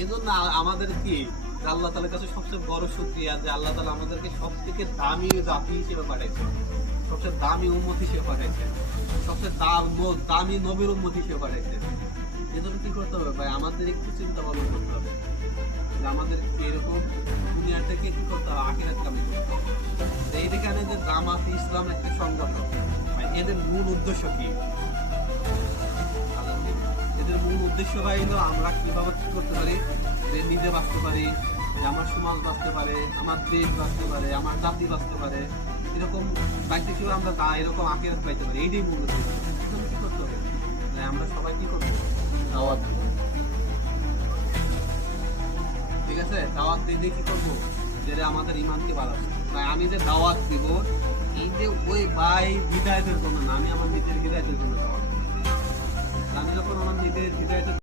এই জন্য আমাদের কি আল্লাহ তাআলার কাছে সবচেয়ে বড় শুকরিয়া যে আল্লাহ তাআলা আমাদেরকে সব থেকে দামি জাতি হিসেবে পাঠাইছেন, সবচেয়ে দামি উম্মত হিসেবে পাঠাইছেন, সবচেয়ে দামি নবীর উম্মত হিসেবে পাঠাইছেন। এই জন্য কি করতে হবে ভাই, আমাদের একটু চিন্তা ভাবনা করতে হবে যে আমাদের এরকম দুনিয়া থেকে কি করতে হবে, আখিরাত কামিয়ে করতে হবে। এইখানে যে জামাত ইসলাম একটা সংগঠন, ভাই এদের মূল উদ্দেশ্য কি? এদের মূল উদ্দেশ্য ভাই হলো আমরা কিভাবে কি করতে পারি, যে নিজে বাঁচতে পারি, যে আমার সমাজ বাঁচতে পারে, আমার দেশ বাঁচতে পারে, আমার জাতি বাঁচতে পারে, এরকম বাইতে কিভাবে আমরা এরকম আখিরাত পাইতে পারি, এইটাই মূল উদ্দেশ্য। কি করতে হবে, আমরা সবাই কি করবো, দাওয়াত দিব। ঠিক আছে, দাওয়াত দিয়ে কি করবো, যে আমাদের ইমানকে বাড়াবো। তাই আমি যে দাওয়াত দিব, এই যে ওই ভাই হৃদায়তের জন্য না, আমি আমার নিজের হৃদায়তের জন্য দাওয়াত দিব। আমি যখন আমার নিজের হৃদায়তের